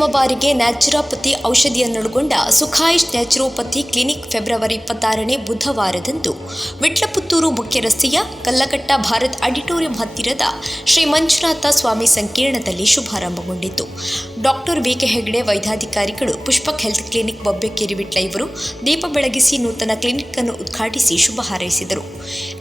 ಪ್ರಥಮ ಬಾರಿಗೆ ನ್ಯಾಚುರೋಪತಿ ಔಷಧಿಯನ್ನೊಳಗೊಂಡ ಸುಖಾಯಿಷ್ ನ್ಯಾಚುರೋಪತಿ ಕ್ಲಿನಿಕ್ ಫೆಬ್ರವರಿ ಇಪ್ಪತ್ತಾರನೇ ಬುಧವಾರದಂದು ವಿಟ್ಲಪುತ್ತೂರು ಮುಖ್ಯ ರಸ್ತೆಯ ಕಲ್ಲಘಟ್ಟ ಭಾರತ್ ಆಡಿಟೋರಿಯಂ ಹತ್ತಿರದ ಶ್ರೀ ಮಂಜುನಾಥ ಸ್ವಾಮಿ ಸಂಕೀರ್ಣದಲ್ಲಿ ಶುಭಾರಂಭಗೊಂಡಿತು. ಡಾಕ್ಟರ್ ವಿ ಕೆ ಹೆಗ್ಡೆ ವೈದ್ಯಾಧಿಕಾರಿಗಳು ಪುಷ್ಪಕ್ ಹೆಲ್ತ್ ಕ್ಲಿನಿಕ್ ಬೊಬ್ಬೆಕೇರಿ ವಿಟ್ಲ ಇವರು ದೀಪ ಬೆಳಗಿಸಿ ನೂತನ ಕ್ಲಿನಿಕ್ ಅನ್ನು ಉದ್ಘಾಟಿಸಿ ಶುಭ ಹಾರೈಸಿದರು.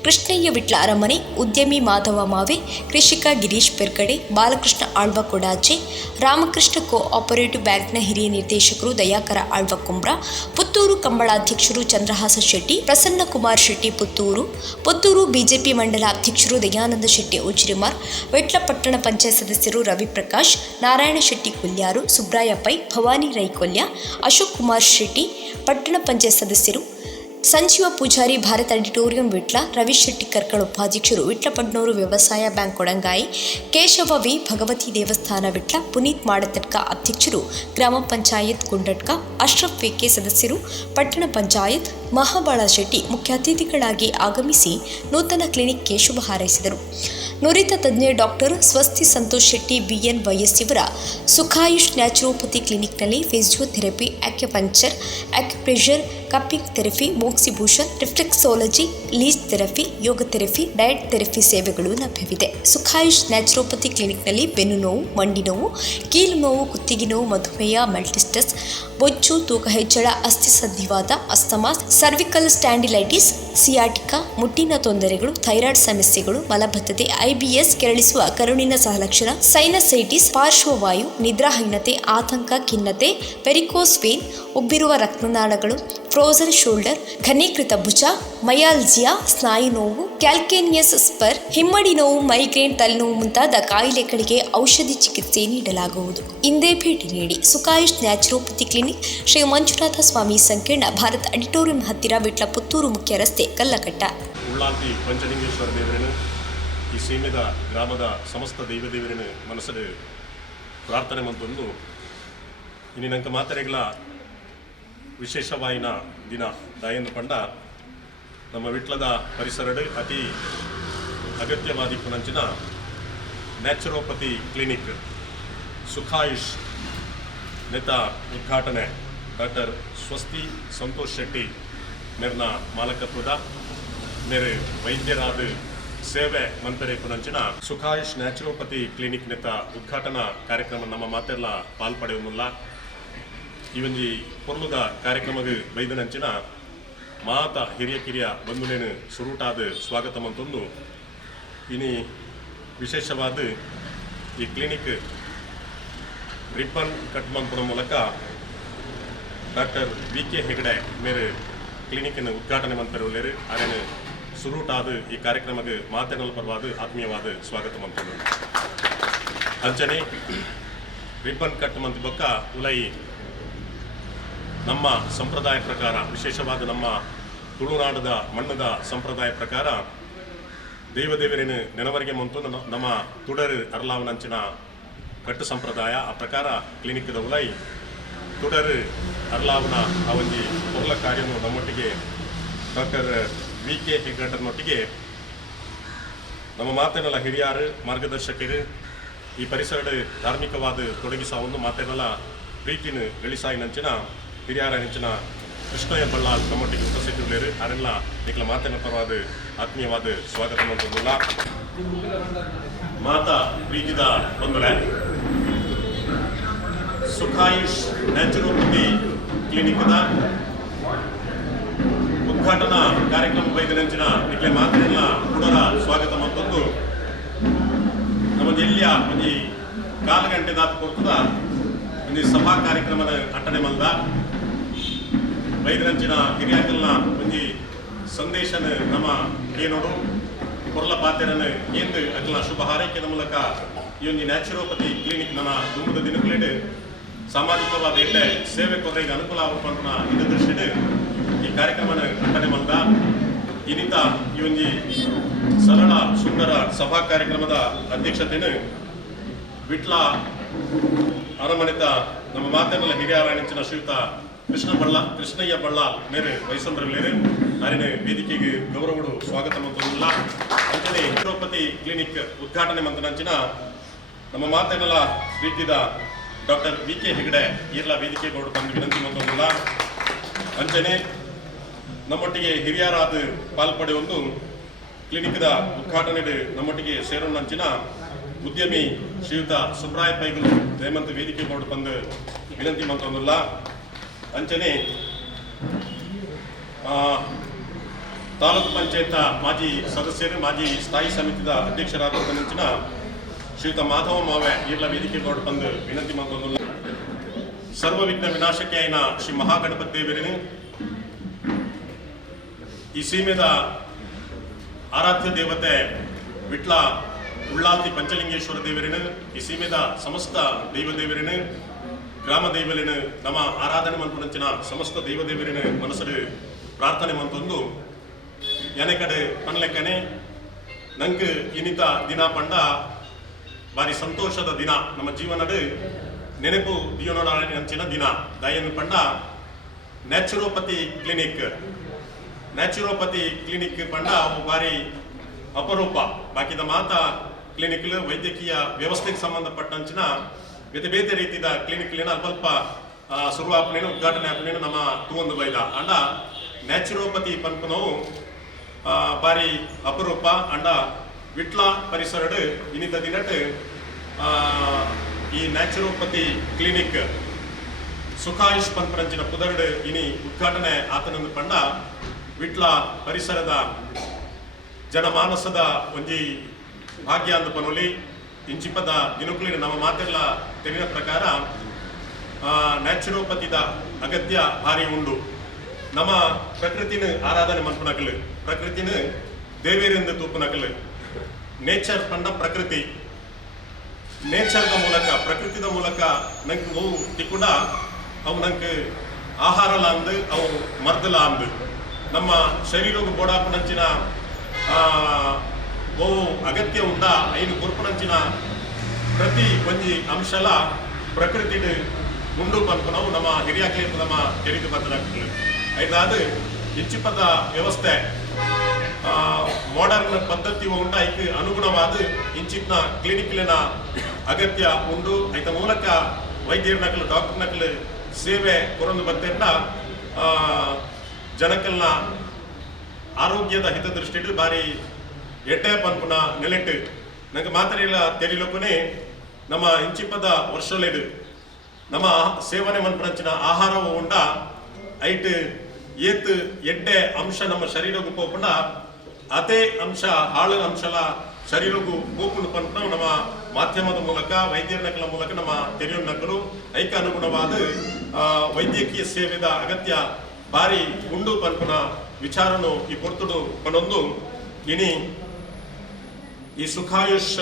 ಕೃಷ್ಣಯ್ಯ ವಿಟ್ಲ ಅರಮನೆ, ಉದ್ಯಮಿ ಮಾಧವ ಮಾವೆ, ಕೃಷಿಕ ಗಿರೀಶ್ ಪೆರ್ಗಡೆ ಬಾಲಕೃಷ್ಣ ಆಳ್ವ ಕೊಡಾಚೆ ರಾಮಕೃಷ್ಣ ಕೋ ಆಪರೇಟಿವ್ ಬ್ಯಾಂಕ್ನ ಹಿರಿಯ ನಿರ್ದೇಶಕರು ದಯಾಕರ ಆಳ್ವ ಕುಂಬ್ರ ಪುತ್ತೂರು ಕಂಬಳಾಧ್ಯಕ್ಷರು ಚಂದ್ರಹಾಸ ಶೆಟ್ಟಿ ಪ್ರಸನ್ನ ಕುಮಾರ್ ಶೆಟ್ಟಿ ಪುತ್ತೂರು ಪುತ್ತೂರು ಬಿಜೆಪಿ ಮಂಡಲ ಅಧ್ಯಕ್ಷರು ದಯಾನಂದ ಶೆಟ್ಟಿ ಉಜಿರಿಮಾರ್, ವೆಟ್ಲಪಟ್ಟಣ ಪಂಚಾಯತ್ ಸದಸ್ಯರು ರವಿಪ್ರಕಾಶ್, ನಾರಾಯಣ ಶೆಟ್ಟಿ ಕುಲ್ಯಾರು ಸುಬ್ರಾಯ ಪೈ ಭವಾನಿ ರೈಕೊಲ್ಯ, ಅಶೋಕ್ ಕುಮಾರ್ ಶೆಟ್ಟಿ, ಪಟ್ಟಣ ಪಂಚಾಯತ್ ಸದಸ್ಯರು ಸಂಜೀವ ಪೂಜಾರಿ ಭಾರತ ಆಡಿಟೋರಿಯಂ ವಿಟ್ಲ ರವಿಶೆಟ್ಟಿ ಶೆಟ್ಟಿ ಕರ್ಕಳ ಉಪಾಧ್ಯಕ್ಷರು ವಿಟ್ಲಪಡ್ನೂರು ವ್ಯವಸಾಯ ಬ್ಯಾಂಕ್ ಕೊಡಂಗಾಯಿ, ಕೇಶವ ವಿ ಭಗವತಿ ದೇವಸ್ಥಾನ ವಿಟ್ಲ ಪುನೀತ್ ಮಾಡತಟ್ಕ ಅಧ್ಯಕ್ಷರು ಗ್ರಾಮ ಪಂಚಾಯತ್ ಗುಂಡಟ್ಕ, ಅಶ್ರಫ್ ವಿಕೆ ಸದಸ್ಯರು, ಪಟ್ಟಣ ಪಂಚಾಯತ್ ಮಹಾಬಾಳ ಶೆಟ್ಟಿ ಮುಖ್ಯ ಅತಿಥಿಗಳಾಗಿ ಆಗಮಿಸಿ ನೂತನ ಕ್ಲಿನಿಕ್ಗೆ ಶುಭ ಹಾರೈಸಿದರು. ನುರಿತ ತಜ್ಞ doctor Swasti Santosh Shetty BN YS ಇವರ Sukhayush naturopathy ಕ್ಲಿನಿಕ್ನಲ್ಲಿ physiotherapy, acupuncture, acupressure cupping therapy moxibustion reflexology leech therapy, yoga therapy, diet therapy ಸೇವೆಗಳು ಲಭ್ಯವಿದೆ. ಸುಖಾಯುಷ್ ನ್ಯಾಚುರೋಪತಿ ಕ್ಲಿನಿಕ್ನಲ್ಲಿ ಬೆನ್ನು ನೋವು, ಮಂಡಿ ನೋವು, ಕೀಲು ನೋವು, ಕುತ್ತಿಗೆ ನೋವು, ಮಧುಮೇಹ, ಮಲ್ಟಿಸ್ಟಸ್, ಬೊಜ್ಜು, ತೂಕ ಹೆಚ್ಚಳ, ಅಸ್ಥಿ ಸಂಧಿವಾದ ಅಸ್ತಮಾ, ಸರ್ವಿಕಲ್ ಸ್ಟ್ಯಾಂಡಿಲೈಟಿಸ್, ಸಿಯಾಟಿಕಾ, ಮುಟ್ಟಿನ ತೊಂದರೆಗಳು, ಥೈರಾಯ್ಡ್ ಸಮಸ್ಯೆಗಳು, ಮಲಬದ್ಧತೆ ಐಬಿಎಸ್ ಕೆರಳಿಸುವ ಕರುಣಿನ ಸಹಲಕ್ಷಣ, ಸೈನಸೈಟಿಸ್, ಪಾರ್ಶ್ವವಾಯು, ನಿದ್ರಾಹೀನತೆ, ಆತಂಕ, ಖಿನ್ನತೆ ಪೆರಿಕೋಸ್ ವೇನ್, ಉಬ್ಬಿರುವ ರಕ್ತನಾಳಗಳು ಫ್ರೋಸನ್ ಶೋಲ್ಡರ್, ಘನೀಕೃತ ಭುಜ, ಮಯಾಲ್ಜಿಯಾ, ಸ್ನಾಯು ನೋವು, ಕ್ಯಾಲ್ಕೇನಿಯಸ್ ಸ್ಪರ್, ಹಿಮ್ಮಡಿ ನೋವು, ಮೈಗ್ರೇನ್ ತಲೆನೋವು ಮುಂತಾದ ಕಾಯಿಲೆಗಳಿಗೆ ಔಷಧಿ ಚಿಕಿತ್ಸೆ ನೀಡಲಾಗುವುದು. ಇಂದೇ ಭೇಟಿ ನೀಡಿ ಸುಖಾಯುಷ್ ನ್ಯಾಚುರೋಪತಿ ಕ್ಲಿನಿಕ್, ಶ್ರೀ ಮಂಜುನಾಥ ಸ್ವಾಮಿ ಸಂಕೀರ್ಣ ಭಾರತ್ ಆಡಿಟೋರಿಯಂ ಹತ್ತಿರ ವಿಟ್ಲ ಪುತ್ತೂರು ಮುಖ್ಯ ರಸ್ತೆ, ಕಲ್ಲಕಟ್ಟ. ಈ ಸೀಮೆದ ಗ್ರಾಮದ ಸಮಸ್ತ ಮನಸ್ಸಲ್ಲಿ ಪ್ರಾರ್ಥನೆ ಮತ್ತೊಂದು ಇನ್ನಿನಂಕ ಮಾತರೆಗಳ ವಿಶೇಷವಾಯಿನ ದಿನ ದಾಯಂದು ಪಂಡ ನಮ್ಮ ವಿಟ್ಲದ ಪರಿಸರಡು ಅತಿ ಅಗತ್ಯವಾದಿ ಪುನಂಚಿನ ನ್ಯಾಚುರೋಪತಿ ಕ್ಲಿನಿಕ್ ಸುಖಾಯುಷ್ ನೆತ ಉದ್ಘಾಟನೆ ಡಾಕ್ಟರ್ ಸ್ವಸ್ತಿ ಸಂತೋಷ್ ಶೆಟ್ಟಿ, ಮೇರ್ನ ಮಾಲಕತ್ವದ ಮೇರೆ ವೈದ್ಯರಾದ ಸೇವೆ ಮಂತರೆ ಪುನಂಚಿನ ಸುಖಾಯುಷ್ ನ್ಯಾಚುರೋಪತಿ ಕ್ಲಿನಿಕ್ ನೆತ ಉದ್ಘಾಟನಾ ಕಾರ್ಯಕ್ರಮ ನಮ್ಮ ಮಾತೆಲ್ಲ ಪಾಲ್ಪಡೆಯುವುದಿಲ್ಲ ಈ ಒಂಜಿ ಪೊರ್ಲುದ ಕಾರ್ಯಕ್ರಮಗ್ ಬೈದನಂಚಿನ ಮಾತ ಹಿರಿಯ ಕಿರಿಯ ಬಂಧುನೇನು ಸುರುಟಾದ ಸ್ವಾಗತ ಮಂತೊಂದು ಇನಿ ವಿಶೇಷವಾದ ಈ ಕ್ಲಿನಿಕ್ ರಿಬ್ಬನ್ ಕಟ್ ಮೂಲಕ ಡಾಕ್ಟರ್ ವಿ ಕೆ ಹೆಗಡೆ ಮೇರೆ ಕ್ಲಿನಿಕನ್ನು ಉದ್ಘಾಟನೆ ಮಂತರುಳ್ಳೇರು ಅದೇನು ಸುರುಟಾದ ಈ ಕಾರ್ಯಕ್ರಮಕ್ಕೆ ಮಾತನಾಡಲು ಪರವಾದ ಆತ್ಮೀಯವಾದ ಸ್ವಾಗತ ಮಂತರು ಅಂಚನೆ ರಿಬ್ಬನ್ ಕಟ್ ಮಂತ್ ಬೊಕ್ಕ ಉಲೈ ನಮ್ಮ ಸಂಪ್ರದಾಯ ಪ್ರಕಾರ, ವಿಶೇಷವಾಗಿ ನಮ್ಮ ತುಳುನಾಡದ ಮಣ್ಣದ ಸಂಪ್ರದಾಯ ಪ್ರಕಾರ, ದೇವದೇವರೇನು ನೆನವರಿಗೆ ಮುಂತು ನಮ್ಮ ತುಡರ್ ಅರ್ಲಾವನಂಚಿನ ಕಟ್ಟು ಸಂಪ್ರದಾಯ, ಆ ಪ್ರಕಾರ ಕ್ಲಿನಿಕ್ದ ಉಲೈ ತುಡರ್ ಅರ್ಲಾವನ ಆ ಒಂದು ಪೊರ್ಲ ಕಾರ್ಯವನ್ನು ನಮ್ಮೊಟ್ಟಿಗೆ ಡಾಕ್ಟರ್ ವಿ ಕೆ ಹೆಗ್ಗಡ್ಡನೊಟ್ಟಿಗೆ ನಮ್ಮ ಮಾತೆಲ್ಲ ಹಿರಿಯರು, ಮಾರ್ಗದರ್ಶಕರು, ಈ ಪರಿಸರ ಧಾರ್ಮಿಕವಾದ ತೊಡಗಿಸಾವನ್ನು ಮಾತೆಲ್ಲ ಪ್ರೀತಿನ ಗಳಿಸಾಯಿನಂಚಿನ ಹಿರಿಯರ ಹೆಚ್ಚಿನ ಕೃಷ್ಣಯ್ಯ ಬಳ್ಳಾಲ್ ನಮ್ಮೊಟ್ಟಿಗೆ ಉಪಸ್ಥಿತಿರುಳ್ಳೇರು ಅವರೆಲ್ಲ ನಿಖಲ ಮಾತಿನ ಪರವಾದ ಆತ್ಮೀಯವಾದ ಸ್ವಾಗತ ಮಂತಂದಿಲ್ಲ ಮಾತಾ ಪ್ರೀತಿದ ಬಂಧುಗಳೇ ಸುಖಾಯುಷ್ ನ್ಯಾಚುರೋಪತಿ ಕ್ಲಿನಿಕ್ದ ಉದ್ಘಾಟನಾ ಕಾರ್ಯಕ್ರಮ ಬೈದನಂಚಿನ ನಿಖಲೆ ಮಾತಿನ ಪುನರ ಸ್ವಾಗತ ಮತ್ತೊಂದು ನಮ್ಮ ಎಲ್ಲಿಯ ಒಂಜಿ ಕಾಲು ಗಂಟೆ ದಾತ ಕೊಡ್ತದ ಒಂಜಿ ಸಭಾ ಕಾರ್ಯಕ್ರಮದ ಅಟ್ಟಣೆ ಮಲ್ದ ಬೈದನಂಚಿನ ಹಿರಿಯಾಕಲ್ನ ಒಂಜಿ ಸಂದೇಶನ ನಮ್ಮ ಏನೋಡು ಕೊರಲ ಪಾತೆರನ ಎಂದು ಅಕಲ್ನ ಶುಭ ಹಾರೈಕೆಯ ಮೂಲಕ ಈ ಒಂದು ನ್ಯಾಚುರೋಪತಿ ಕ್ಲಿನಿಕ್ ನನ್ನ ದುಂಬದ ದಿನಗಳೇಡು ಸಾಮಾಜಿಕವಾದ ಎಲ್ಲೇ ಸೇವೆ ಕೊರೈಗೆ ಅನುಕೂಲ ಆಗ್ಬೇಕಂತ ಇದು ದೃಷ್ಟಿಡು ಈ ಕಾರ್ಯಕ್ರಮನ ಅಟ್ಟಣೆ ಮಲ್ದ ಇನ್ನಿತ ಈ ಒಂದು ಸರಳ ಸುಂದರ ಸಭಾ ಕಾರ್ಯಕ್ರಮದ ಅಧ್ಯಕ್ಷತೆಯನ್ನು ವಿಟ್ಲ ಅರಮಣಿತ ನಮ್ಮ ಮಾಧ್ಯಮದ ಹಿರಿಯರಾಣಿಂಚಿನ ಶ್ರೀಯುತ ಕೃಷ್ಣ ಬಳ್ಳ ಕೃಷ್ಣಯ್ಯ ಬಳ್ಳ ಮೇರೆ ವಯಸ್ಸಂದ್ರಲ್ಲೇನೆ ನಾರಿನ ವೇದಿಕೆಗೆ ಗೌರವಗಳು ಸ್ವಾಗತ ಮಂತ್ರಿಲ್ಲ ಅಂಚನೆ ನ್ಯಾಚುರೋಪತಿ ಕ್ಲಿನಿಕ್ ಉದ್ಘಾಟನೆ ಮಂತ್ರಂಚಿನ ನಮ್ಮ ಮಾತೇನಲ್ಲ ರೀತಿದ ಡಾಕ್ಟರ್ ವಿ ಕೆ ಹೆಗಡೆ, ಈರ್ಲ ಗೌಡ ತಮ್ಮ ವಿನಂತಿ ಮಂತೊಂದುಲ್ಲ ಅಂಚನೆ, ನಮ್ಮೊಟ್ಟಿಗೆ ಹಿರಿಯರಾದ ಪಾಲ್ಪಡೆ ಒಂದು ಕ್ಲಿನಿಕ್ದ ಉದ್ಘಾಟನೆ ನಮ್ಮೊಟ್ಟಿಗೆ ಸೇರೋಣಂಚಿನ ಉದ್ಯಮಿ ಶ್ರೀಯುತ ಸುಬ್ರಾಯ ಪೈಗಳು ಜಯಮಂತ ವೇದಿಕೆ ಗೌಡ ತಂದು ವಿನಂತಿ ಮಂತೊಂದುಲ್ಲ ಅಂಚನೆ ತಾಲೂಕು ಪಂಚಾಯತ್ ಮಾಜಿ ಸದಸ್ಯರು, ಮಾಜಿ ಸ್ಥಾಯಿ ಸಮಿತಿದ ಅಧ್ಯಕ್ಷರಾದ ಮುಂಚಿನ ಶ್ರೀಯುತ ಮಾಧವ ಮಾವೆ ಈರ್ಲ ವೇದಿಕೆಗೋಡು ಬಂದು ವಿನಂತಿ ಮಾಡಿಕೊಂಡು ಸರ್ವ ವಿಘ್ನ ವಿನಾಶಕ್ಕೆ ಆಯ್ನ ಶ್ರೀ ಮಹಾಗಣಪತಿ ದೇವರಿನ. ಈ ಸೀಮೆದ ಆರಾಧ್ಯ ದೇವತೆ ವಿಟ್ಲ ಉಳ್ಳಾಲ್ತಿ ಪಂಚಲಿಂಗೇಶ್ವರ ದೇವರಿನ. ಈ ಸೀಮೆದ ಸಮಸ್ತ ದೈವ ಗ್ರಾಮ ದೇವಲಿನ ನಮ್ಮ ಆರಾಧನೆ ಮಂತ್ರಂಚಿನ ಸಮಸ್ತ ದೈವ ಮನಸ್ಸಡೆ ಪ್ರಾರ್ಥನೆ ಮಂತೊಂದು ಎನೆ ಕಡೆ ಪನ್ಲೆಕ್ಕನೆ ನಂಗೆ ಇನಿತ ದಿನ ಪಂಡ ಬಾರಿ ಸಂತೋಷದ ದಿನ. ನಮ್ಮ ಜೀವನದ ನೆನಪು ದಿಯೋನೋಡ ಅಂಚಿನ ದಿನ. ದಯನು ಪಂಡ ನ್ಯಾಚುರೋಪತಿ ಕ್ಲಿನಿಕ್. ನ್ಯಾಚುರೋಪತಿ ಕ್ಲಿನಿಕ್ ಪಂಡ ಬಾರಿ ಅಪರೂಪ. ಬಾಕಿದ ಮಾತ ಕ್ಲಿನಿಕ್ ವೈದ್ಯಕೀಯ ವ್ಯವಸ್ಥೆಗೆ ಸಂಬಂಧಪಟ್ಟಂಚಿನ ಬೇತೆ ಬೇತೆ ರೀತಿಯ ಕ್ಲಿನಿಕ್ಲಿನ ಅಲ್ಪ ಶುರುವಾಪನೇನು ಉದ್ಘಾಟನೆ ಆಪನೇನು ನಮ್ಮ ತೂವೊಂದು ಬೈದ ಅಂಡ ನ್ಯಾಚುರೋಪತಿ ಪನ್ಪನವು ಬಾರಿ ಅಪರೂಪ. ಅಂಡ ವಿಟ್ಲ ಪರಿಸರಡ್ ಇನ್ನಿತ ದಿನಟ್ ಈ ನ್ಯಾಚುರೋಪತಿ ಕ್ಲಿನಿಕ್ ಸುಖಾಯುಷ್ ಪಂಪರಂಚಿನ ಪುದರ್ಡ್ ಇನಿ ಉದ್ಘಾಟನೆ ಆತನೊಂದು ಪಂಡ. ವಿಟ್ಲ ಪರಿಸರದ ಜನಮಾನಸದ ಒಂಜಿ ಭಾಗ್ಯ ಅಂದು ಪನೊಲಿ. ಇಂಚಿಪದ ದಿನಕುಲಿನ ನಮ್ಮ ಮಾತೆಲ್ಲ ತೆರಿನ ಪ್ರಕಾರ ನ್ಯಾಚುರೋಪತಿದ ಅಗತ್ಯ ಭಾರಿ ಉಂಡು. ನಮ್ಮ ಪ್ರಕೃತಿನ ಆರಾಧನೆ ಮನ್ಪುನಕಲು ಪ್ರಕೃತಿನ ದೇವೇರಿಂದ ತೂಪುನಕಲು ನೇಚರ್ ಪಂಡ ಪ್ರಕೃತಿ. ನೇಚರ್ದ ಮೂಲಕ, ಪ್ರಕೃತಿದ ಮೂಲಕ ನಂಗೆ ನೋವು ತಿಕ್ಕುಂಡ ಅವು ನಂಗೆ ಆಹಾರಲ ಅಂದು, ಅವು ಮರ್ದಲ ಅಂದು. ನಮ್ಮ ಶರೀರವು ಬೋಡಾಪನಂಚಿನ ಅವು ಅಗತ್ಯ ಉಂಡ ಐನು ಗುರುಪನಂಚಿನ ಪ್ರತಿ ಒಂಜಿ ಅಂಶಲ ಪ್ರಕೃತಿಡ್ ಉಂಡು ಪನ್ಪು ನಾವು ನಮ್ಮ ಹಿರಿಯ ಕ್ಲಿನಿಕ್ ನಮ್ಮ ತೆರಿಗೆ ಬದಲಾಗ್ತದೆ ಐದಾದ ಹೆಚ್ಚಿಪದ ವ್ಯವಸ್ಥೆ ಮಾಡರ್ನ್ ಪದ್ಧತಿ ಉಂಡ ಐಕ್ ಅನುಗುಣವಾದ ಇಂಚಿನ ಕ್ಲಿನಿಕ್ಲಿನ ಅಗತ್ಯ ಉಂಡು. ಐತ ಮೂಲಕ ವೈದ್ಯರ ನಕಲು ಡಾಕ್ಟರ್ ನಕಲು ಸೇವೆ ಕೊರೊಂದು ಬತ್ತೆಂಡ ಜನಕಲ್ನ ಆರೋಗ್ಯದ ಹಿತದೃಷ್ಟಿಡು ಬಾರಿ ಎಡ್ಡೆ ಪನ್ಪುನ ನೆಲೆಟ್ಟು. ನಂಗೆ ಮಾತಾಡಿಲ್ಲ ತೆರಿಲಕ್ಕನೆ ನಮ್ಮ ಇಂಚಿಪದ ವರ್ಷಲೇಡು ನಮ್ಮ ಸೇವನೆ ಮನ್ಪಂಚಿನ ಆಹಾರವು ಉಂಡ ಐಟ್ ಏತ್ ಎಡ್ಡೆ ಅಂಶ ನಮ್ಮ ಶರೀರಗೂ ಪೋಪುಂಡ ಅದೇ ಅಂಶ ಹಾಳು ಅಂಶಲ ಶರೀರಕ್ಕೂ ಪೋಪುಂಡು ಪನ್ಪುನ ನಮ್ಮ ಮಾಧ್ಯಮದ ಮೂಲಕ, ವೈದ್ಯರ ಮೂಲಕ ನಮ್ಮ ತೆರೆಯೋ ನಕಲು ಐಕ ಅನುಗುಣವಾದ ವೈದ್ಯಕೀಯ ಸೇವೆದ ಅಗತ್ಯ ಬಾರಿ ಉಂಡು ಪನ್ಪುನ ವಿಚಾರನು ಈ ಪೊರ್ತುಡು ಪನೊಂದು. ಇನಿ ಈ Sukhayush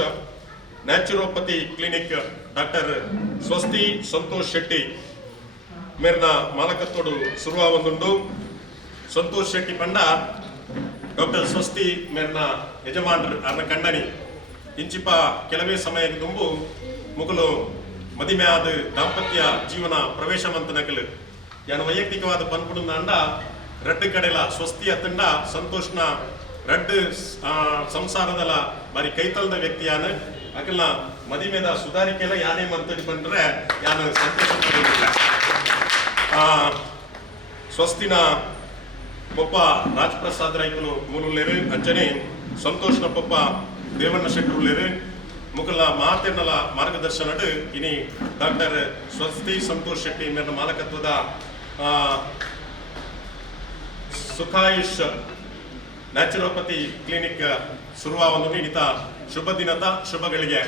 naturopathy clinic doctor Swasti Santosh Shetty ಮೇರಿನ ಮಾಲಕತ್ತೋಡು ಶುರುವಾಗುಂಡು ಸಂತೋಷ್ ಶೆಟ್ಟಿ ಪಂಡ ಡಾಕ್ಟರ್ ಸ್ವಸ್ತಿ ಮೇರಿನ ಯಜಮಾನ್ರು ಅರ್ನ ಕಂಡನಿ ಇಂಚಿಪ ಕೆಲವೇ ಸಮಯಕ್ಕೆ ತುಂಬು ಮುಗಲು ಮದಿಮೆಯಾದ ದಾಂಪತ್ಯ ಜೀವನ ಪ್ರವೇಶ ಮಂತನಕಲು ಯಾನು ವೈಯಕ್ತಿಕವಾದ ಪನ್ಪುಡುಂದ ಅಂಡ ರಡ್ಡು ಕಡೆಲ ಸ್ವಸ್ತಿ ಅತ್ತಂಡ ಸಂತೋಷ್ನ ರಡ್ಡು ಆ, ಸಂಸಾರದಲ ಬಾರಿ ಕೈತಲ್ದ ವ್ಯಕ್ತಿಯಾನ ಅಕಲ್ನ ಮದಿಮೆದ ಸುಧಾರಿಕೆಲ್ಲ ಯಾನೇ ಮಂತಡಿ ಬಂದ್ರೆ ಯಾನ ಸಂತೋಷಪಡಿಲ್ಲ ಆ, ಸ್ವಸ್ತಿನ ಪೊಪ್ಪ ರಾಜ್ ರೈಕುಲು ಮೂಲುಲ್ಲೇರು ಅಂಚನೆ ಸಂತೋಷ್ನ ಪೊಪ್ಪ ದೇವಣ್ಣ ಶೆಟ್ಟರುಲ್ಲೇರು ಮುಕಲ ಮಾತೆನ್ನಲ ಮಾರ್ಗದರ್ಶನಡು ಇನಿ ಡಾಕ್ಟರ್ ಸ್ವಸ್ತಿ ಸಂತೋಷ್ ಶೆಟ್ಟಿ ಮೇಲಿನ ಮಾಲಕತ್ವದ ಸುಖಾಯುಷ್ ನ್ಯಾಚುರೋಪತಿ ಕ್ಲಿನಿಕ್ ಶುರುವಾವನ್ನು ಇನಿತ ಶುಭ ದಿನದ ಶುಭಗಳಿಗೆ